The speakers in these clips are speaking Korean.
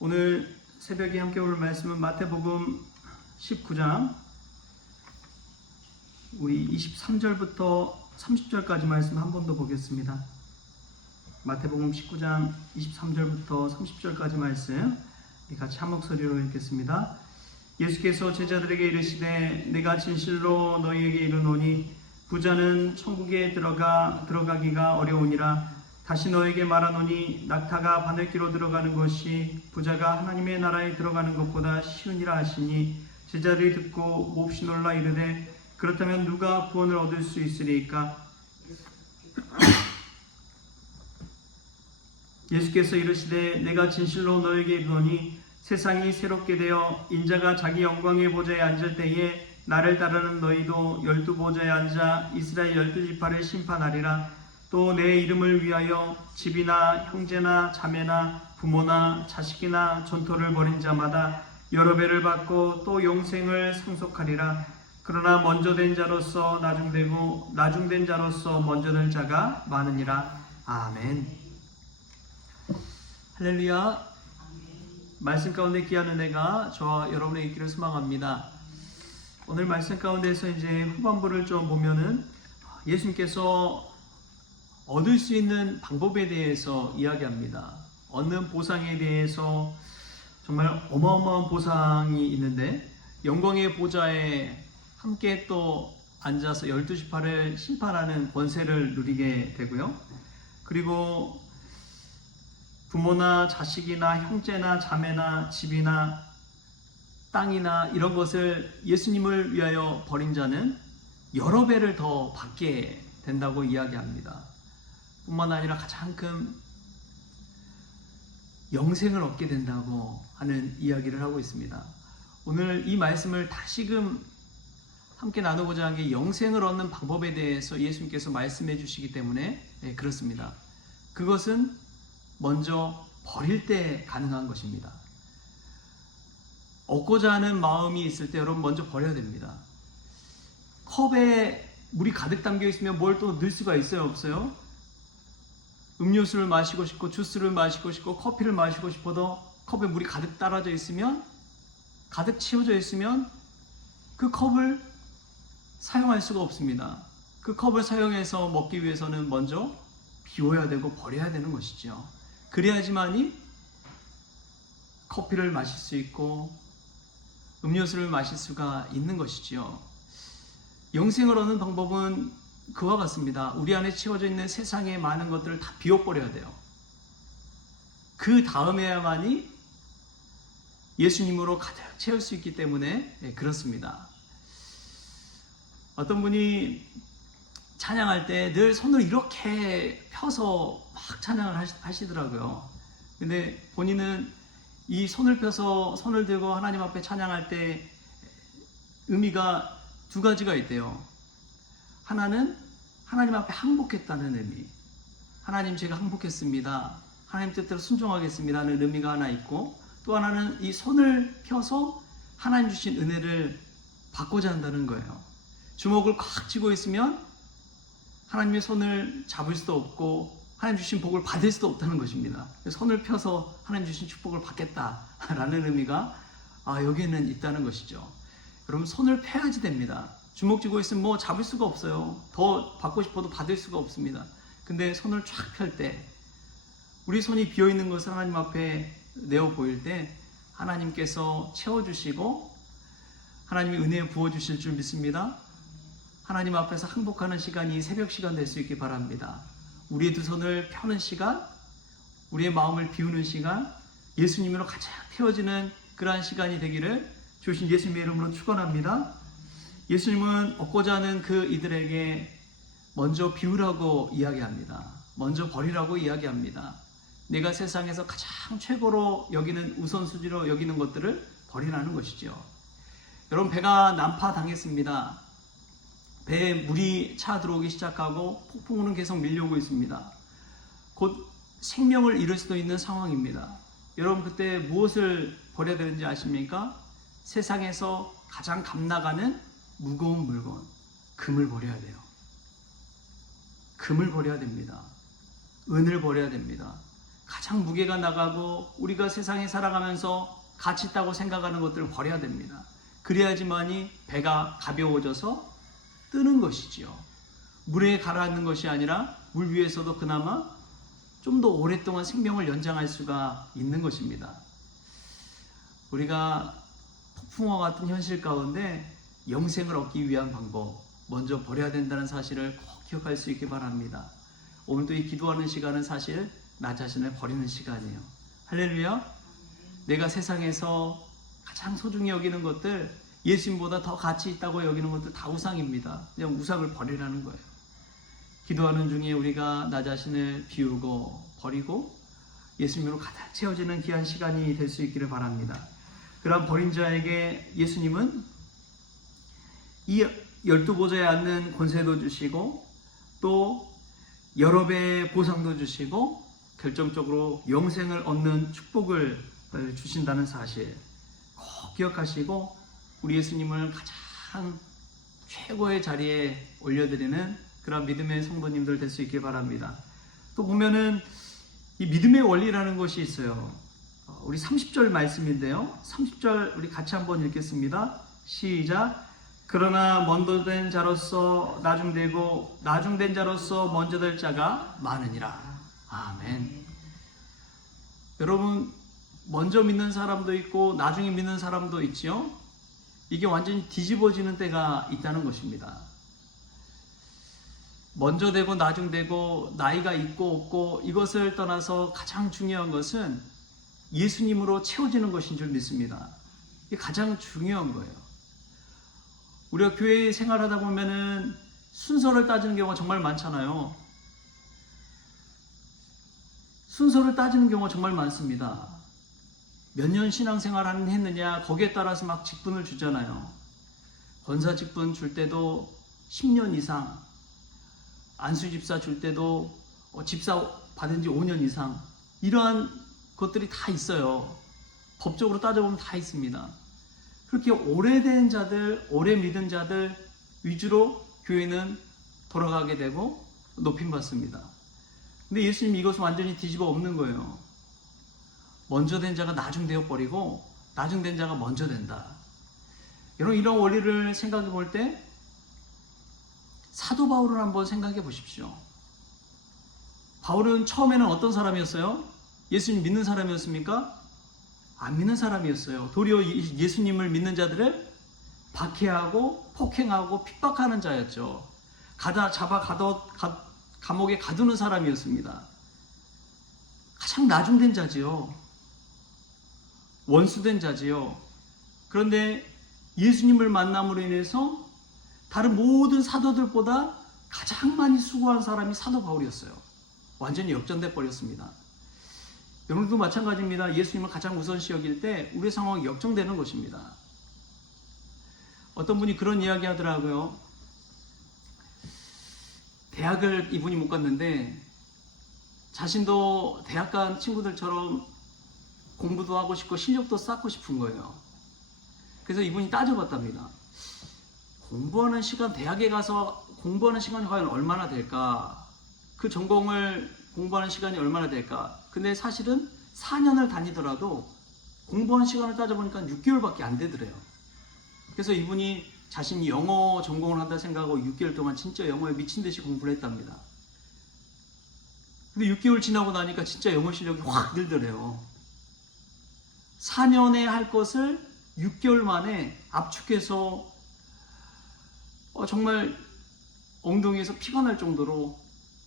오늘 새벽에 함께 볼 말씀은 마태복음 19장 우리 23절부터 30절까지 말씀 한 번 더 보겠습니다. 마태복음 19장 23절부터 30절까지 말씀 같이 한 목소리로 읽겠습니다. 예수께서 제자들에게 이르시되 내가 진실로 너희에게 이르노니 부자는 천국에 들어가기가 어려우니라. 다시 너에게 말하노니 낙타가 바늘기로 들어가는 것이 부자가 하나님의 나라에 들어가는 것보다 쉬우니라 하시니 제자들이 듣고 몹시 놀라 이르되 그렇다면 누가 구원을 얻을 수 있으리까? 예수께서 이르시되 내가 진실로 너에게 이르노니 세상이 새롭게 되어 인자가 자기 영광의 보좌에 앉을 때에 나를 따르는 너희도 12보좌에 앉아 이스라엘 12지파를 심판하리라. 또 내 이름을 위하여 집이나 형제나 자매나 부모나 자식이나 전토를 벌인 자마다 여러 배를 받고 또 영생을 상속하리라. 그러나 먼저 된 자로서 나중되고 나중된 자로서 먼저 될 자가 많으니라. 아멘. 할렐루야. 말씀 가운데 귀한 은혜가 저와 여러분의 있기를 소망합니다. 오늘 말씀 가운데서 이제 후반부를 좀 보면은 예수님께서 얻을 수 있는 방법에 대해서 이야기합니다. 얻는 보상에 대해서 정말 어마어마한 보상이 있는데 영광의 보좌에 함께 또 앉아서 12지파를 심판하는 권세를 누리게 되고요. 그리고 부모나 자식이나 형제나 자매나 집이나 땅이나 이런 것을 예수님을 위하여 버린 자는 여러 배를 더 받게 된다고 이야기합니다. 뿐만 아니라 가장 큰 영생을 얻게 된다고 하는 이야기를 하고 있습니다. 오늘 이 말씀을 다시금 함께 나누고자 한 게 영생을 얻는 방법에 대해서 예수님께서 말씀해 주시기 때문에 그렇습니다. 그것은 먼저 버릴 때 가능한 것입니다. 얻고자 하는 마음이 있을 때 여러분 먼저 버려야 됩니다. 컵에 물이 가득 담겨 있으면 뭘 또 넣을 수가 있어요, 없어요? 음료수를 마시고 싶고 주스를 마시고 싶고 커피를 마시고 싶어도 컵에 물이 가득 따라져 있으면, 가득 채워져 있으면 그 컵을 사용할 수가 없습니다. 그 컵을 사용해서 먹기 위해서는 먼저 비워야 되고 버려야 되는 것이죠. 그래야지만이 커피를 마실 수 있고 음료수를 마실 수가 있는 것이죠. 영생을 얻는 방법은 그와 같습니다. 우리 안에 채워져 있는 세상의 많은 것들을 다 비워버려야 돼요. 그 다음에야만이 예수님으로 가득 채울 수 있기 때문에 그렇습니다. 어떤 분이 찬양할 때 늘 손을 이렇게 펴서 막 찬양을 하시더라고요. 근데 본인은 이 손을 펴서 손을 들고 하나님 앞에 찬양할 때 의미가 두 가지가 있대요. 하나는 하나님 앞에 항복했다는 의미. 하나님 제가 항복했습니다. 하나님 뜻대로 순종하겠습니다 하는 의미가 하나 있고, 또 하나는 이 손을 펴서 하나님 주신 은혜를 받고자 한다는 거예요. 주먹을 꽉 쥐고 있으면 하나님의 손을 잡을 수도 없고 하나님 주신 복을 받을 수도 없다는 것입니다. 손을 펴서 하나님 주신 축복을 받겠다라는 의미가 여기에는 있다는 것이죠. 여러분 손을 펴야지 됩니다. 주먹 쥐고 있으면 뭐 잡을 수가 없어요. 더 받고 싶어도 받을 수가 없습니다. 근데 손을 쫙 펼 때, 우리 손이 비어있는 것을 하나님 앞에 내어 보일 때 하나님께서 채워주시고 하나님이 은혜 부어주실 줄 믿습니다. 하나님 앞에서 항복하는 시간이 새벽 시간 될 수 있기 바랍니다. 우리의 두 손을 펴는 시간, 우리의 마음을 비우는 시간, 예수님으로 가장 태워지는 그러한 시간이 되기를 주신 예수님의 이름으로 축원합니다. 예수님은 얻고자 하는 그 이들에게 먼저 비우라고 이야기합니다. 먼저 버리라고 이야기합니다. 내가 세상에서 가장 최고로 여기는 우선순위로 여기는 것들을 버리라는 것이죠. 여러분, 배가 난파당했습니다. 배에 물이 차 들어오기 시작하고 폭풍우는 계속 밀려오고 있습니다. 곧 생명을 잃을 수도 있는 상황입니다. 여러분, 그때 무엇을 버려야 되는지 아십니까? 세상에서 가장 값나가는 무거운 물건, 금을 버려야 돼요. 금을 버려야 됩니다. 은을 버려야 됩니다. 가장 무게가 나가고 우리가 세상에 살아가면서 가치 있다고 생각하는 것들을 버려야 됩니다. 그래야지만이 배가 가벼워져서 뜨는 것이지요. 물에 가라앉는 것이 아니라 물 위에서도 그나마 좀 더 오랫동안 생명을 연장할 수가 있는 것입니다. 우리가 폭풍과 같은 현실 가운데 영생을 얻기 위한 방법, 먼저 버려야 된다는 사실을 꼭 기억할 수 있기 바랍니다. 오늘도 이 기도하는 시간은 사실 나 자신을 버리는 시간이에요. 할렐루야. 내가 세상에서 가장 소중히 여기는 것들, 예수님보다 더 가치 있다고 여기는 것들 다 우상입니다. 그냥 우상을 버리라는 거예요. 기도하는 중에 우리가 나 자신을 비우고 버리고 예수님으로 가득 채워지는 귀한 시간이 될 수 있기를 바랍니다. 그런 버린 자에게 예수님은 이 12보좌에 앉는 권세도 주시고 또 여러 배의 보상도 주시고 결정적으로 영생을 얻는 축복을 주신다는 사실 꼭 기억하시고 우리 예수님을 가장 최고의 자리에 올려드리는 그런 믿음의 성도님들 될 수 있길 바랍니다. 또 보면은 이 믿음의 원리라는 것이 있어요. 우리 30절 말씀인데요. 30절 우리 같이 한번 읽겠습니다. 시작. 그러나 먼저 된 자로서 나중되고 나중된 자로서 먼저 될 자가 많으니라. 아멘. 여러분, 먼저 믿는 사람도 있고 나중에 믿는 사람도 있지요. 이게 완전히 뒤집어지는 때가 있다는 것입니다. 먼저 되고 나중 되고 나이가 있고 없고 이것을 떠나서 가장 중요한 것은 예수님으로 채워지는 것인 줄 믿습니다. 이게 가장 중요한 거예요. 우리가 교회 생활하다 보면은 순서를 따지는 경우가 정말 많잖아요. 순서를 따지는 경우가 정말 많습니다. 몇 년 신앙생활을 했느냐 거기에 따라서 막 직분을 주잖아요. 권사 직분 줄 때도 10년 이상, 안수집사 줄 때도 집사 받은 지 5년 이상, 이러한 것들이 다 있어요. 법적으로 따져보면 다 있습니다. 그렇게 오래된 자들, 오래 믿은 자들 위주로 교회는 돌아가게 되고 높임받습니다. 근데 예수님 이것은 완전히 뒤집어 엎는 거예요. 먼저 된 자가 나중 되어 버리고 나중 된 자가 먼저 된다. 여러분, 이런 원리를 생각해 볼 때 사도 바울을 한번 생각해 보십시오. 바울은 처음에는 어떤 사람이었어요? 예수님 믿는 사람이었습니까? 안 믿는 사람이었어요. 도리어 예수님을 믿는 자들을 박해하고 폭행하고 핍박하는 자였죠. 감옥에 가두는 사람이었습니다. 가장 나중된 자지요. 원수된 자지요. 그런데 예수님을 만남으로 인해서 다른 모든 사도들보다 가장 많이 수고한 사람이 사도 바울이었어요. 완전히 역전돼 버렸습니다. 여러분도 마찬가지입니다. 예수님을 가장 우선시 여길 때 우리의 상황이 역전되는 것입니다. 어떤 분이 그런 이야기 하더라고요. 대학을 이분이 못 갔는데 자신도 대학 간 친구들처럼 공부도 하고 싶고 실력도 쌓고 싶은 거예요. 그래서 이분이 따져봤답니다. 공부하는 시간, 대학에 가서 공부하는 시간이 과연 얼마나 될까? 그 전공을 공부하는 시간이 얼마나 될까? 근데 사실은 4년을 다니더라도 공부하는 시간을 따져보니까 6개월밖에 안 되더래요. 그래서 이분이 자신이 영어 전공을 한다 생각하고 6개월 동안 진짜 영어에 미친 듯이 공부를 했답니다. 근데 6개월 지나고 나니까 진짜 영어 실력이 확 늘더래요. 4년에 할 것을 6개월 만에 압축해서 정말 엉덩이에서 피가 날 정도로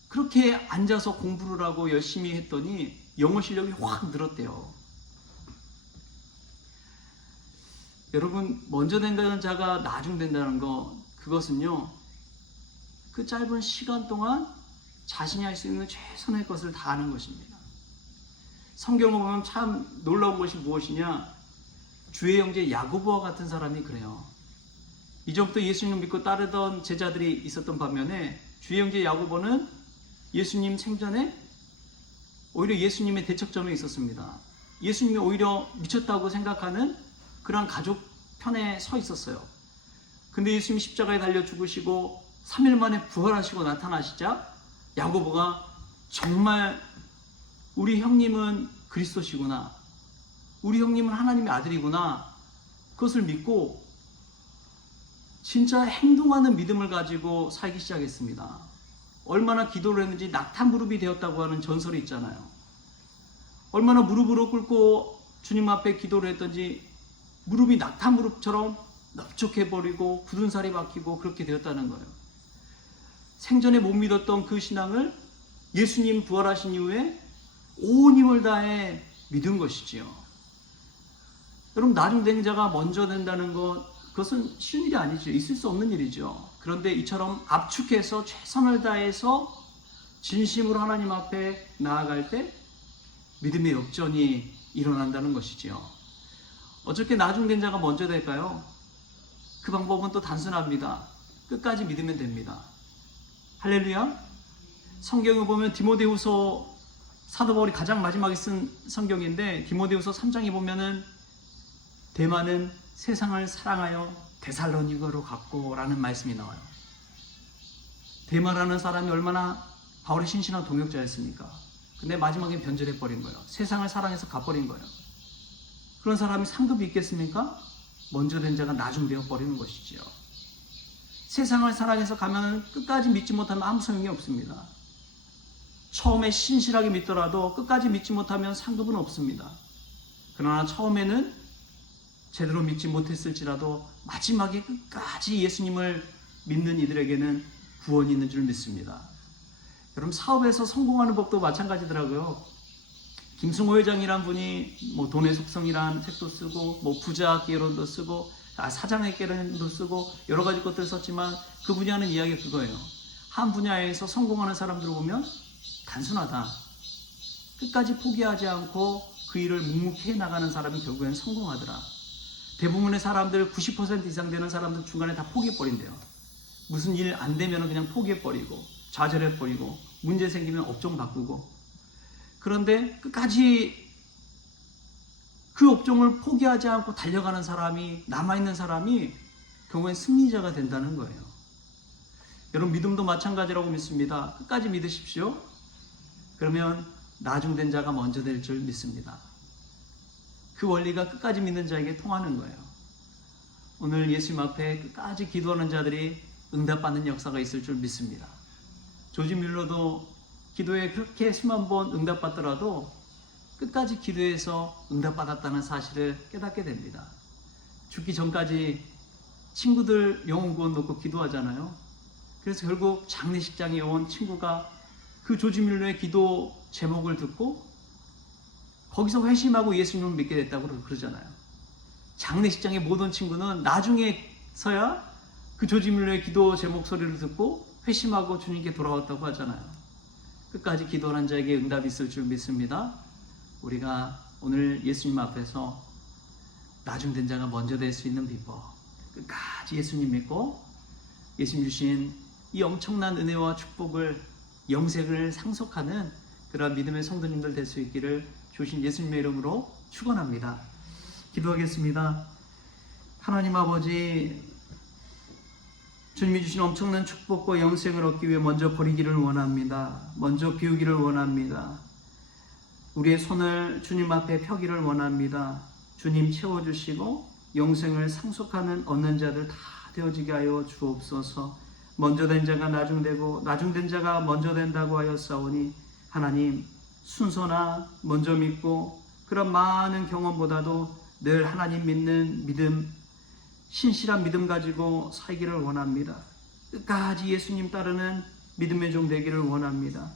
그렇게 앉아서 공부를 하고 열심히 했더니 영어 실력이 확 늘었대요. 여러분, 먼저 된다는 자가 나중 된다는 거, 그것은요, 그 짧은 시간 동안 자신이 할 수 있는 최선의 것을 다하는 것입니다. 성경을 보면 참 놀라운 것이 무엇이냐? 주의 형제 야고보와 같은 사람이 그래요. 이전부터 예수님을 믿고 따르던 제자들이 있었던 반면에 주의 형제 야고보는 예수님 생전에 오히려 예수님의 대척점에 있었습니다. 예수님이 오히려 미쳤다고 생각하는 그런 가족 편에 서 있었어요. 근데 예수님이 십자가에 달려 죽으시고 3일 만에 부활하시고 나타나시자 야고보가 정말 우리 형님은 그리스도시구나, 우리 형님은 하나님의 아들이구나, 그것을 믿고 진짜 행동하는 믿음을 가지고 살기 시작했습니다. 얼마나 기도를 했는지 낙타무릎이 되었다고 하는 전설이 있잖아요. 얼마나 무릎으로 꿇고 주님 앞에 기도를 했던지 무릎이 낙타무릎처럼 넓적해버리고 굳은 살이 박히고 그렇게 되었다는 거예요. 생전에 못 믿었던 그 신앙을 예수님 부활하신 이후에 온 힘을 다해 믿은 것이지요. 여러분, 나중된 자가 먼저 된다는 것, 그것은 쉬운 일이 아니죠. 있을 수 없는 일이죠. 그런데 이처럼 압축해서 최선을 다해서 진심으로 하나님 앞에 나아갈 때 믿음의 역전이 일어난다는 것이지요. 어떻게 나중된 자가 먼저 될까요? 그 방법은 또 단순합니다. 끝까지 믿으면 됩니다. 할렐루야. 성경을 보면 디모데후서, 사도 바울이 가장 마지막에 쓴 성경인데 디모데후서 3장에 보면은 대만은 세상을 사랑하여 데살로니가로 갔고 라는 말씀이 나와요. 데마라는 사람이 얼마나 바울의 신실한 동역자였습니까? 근데 마지막에 변절해버린 거예요. 세상을 사랑해서 가버린 거예요. 그런 사람이 상급이 있겠습니까? 먼저 된 자가 나중 되어버리는 것이지요. 세상을 사랑해서 가면 끝까지 믿지 못하면 아무 소용이 없습니다. 처음에 신실하게 믿더라도 끝까지 믿지 못하면 상급은 없습니다. 그러나 처음에는 제대로 믿지 못했을지라도 마지막에 끝까지 예수님을 믿는 이들에게는 구원이 있는 줄 믿습니다. 여러분, 사업에서 성공하는 법도 마찬가지더라고요. 김승호 회장이란 분이 뭐 돈의 속성이란 책도 쓰고 뭐 부자 개론도 쓰고 사장의 개론도 쓰고 여러 가지 것들을 썼지만 그분이 하는 이야기가 그거예요. 한 분야에서 성공하는 사람들을 보면 단순하다. 끝까지 포기하지 않고 그 일을 묵묵히 해나가는 사람이 결국엔 성공하더라. 대부분의 사람들 90% 이상 되는 사람들 중간에 다 포기해버린대요. 무슨 일 안 되면 그냥 포기해버리고 좌절해버리고 문제 생기면 업종 바꾸고. 그런데 끝까지 그 업종을 포기하지 않고 달려가는 사람이, 남아있는 사람이 결국엔 승리자가 된다는 거예요. 여러분, 믿음도 마찬가지라고 믿습니다. 끝까지 믿으십시오. 그러면 나중된 자가 먼저 될 줄 믿습니다. 그 원리가 끝까지 믿는 자에게 통하는 거예요. 오늘 예수님 앞에 끝까지 기도하는 자들이 응답받는 역사가 있을 줄 믿습니다. 조지 뮬러도 기도에 그렇게 수만 번 응답받더라도 끝까지 기도해서 응답받았다는 사실을 깨닫게 됩니다. 죽기 전까지 친구들 영혼 구원 놓고 기도하잖아요. 그래서 결국 장례식장에 온 친구가 그 조지 뮬러의 기도 제목을 듣고 거기서 회심하고 예수님을 믿게 됐다고 그러잖아요. 장례식장의 모든 친구는 나중에서야 그 조지 뮬러의 기도 제목 소리를 듣고 회심하고 주님께 돌아왔다고 하잖아요. 끝까지 기도하는 자에게 응답이 있을 줄 믿습니다. 우리가 오늘 예수님 앞에서 나중된 자가 먼저 될 수 있는 비법, 끝까지 예수님 믿고 예수님 주신 이 엄청난 은혜와 축복을, 영생을 상속하는 그런 믿음의 성도님들 될 수 있기를 주신 예수님의 이름으로 축원합니다. 기도하겠습니다. 하나님 아버지, 주님이 주신 엄청난 축복과 영생을 얻기 위해 먼저 버리기를 원합니다. 먼저 비우기를 원합니다. 우리의 손을 주님 앞에 펴기를 원합니다. 주님 채워주시고 영생을 상속하는 얻는 자들 다 되어지게 하여 주옵소서. 먼저 된 자가 나중되고 나중된 자가 먼저 된다고 하였사오니 하나님, 순서나 먼저 믿고 그런 많은 경험보다도 늘 하나님 믿는 믿음, 신실한 믿음 가지고 살기를 원합니다. 끝까지 예수님 따르는 믿음의 종 되기를 원합니다.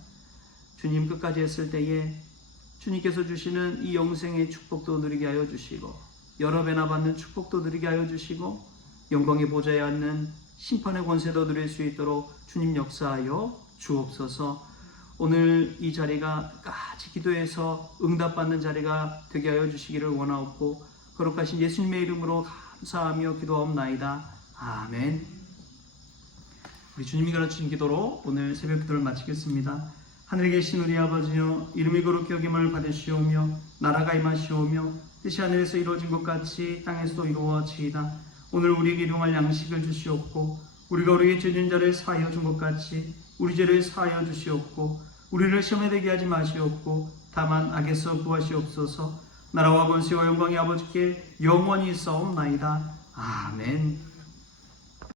주님 끝까지 했을 때에 주님께서 주시는 이 영생의 축복도 누리게 하여 주시고 여러 배나 받는 축복도 누리게 하여 주시고 영광의 보좌에 앉는 심판의 권세도 누릴 수 있도록 주님 역사하여 주옵소서. 오늘 이 자리가 끝까지 기도해서 응답받는 자리가 되게 하여 주시기를 원하옵고 거룩하신 예수님의 이름으로 감사하며 기도하옵나이다. 아멘. 우리 주님이 가르치신 기도로 오늘 새벽 기도를 마치겠습니다. 하늘에 계신 우리 아버지여, 이름이 거룩히 여김을 받으시오며 나라가 임하시오며 뜻이 하늘에서 이루어진 것 같이 땅에서도 이루어지이다. 오늘 우리에게 일용할 양식을 주시옵고 우리가 우리에게 죄진 자를 사하여 준 것 같이 우리 죄를 사하여 주시옵고 우리를 시험에 들게 하지 마시옵고 다만 악에서 구하시옵소서. 나라와 권세와 영광이 아버지께 영원히 있사옵나이다. 아멘.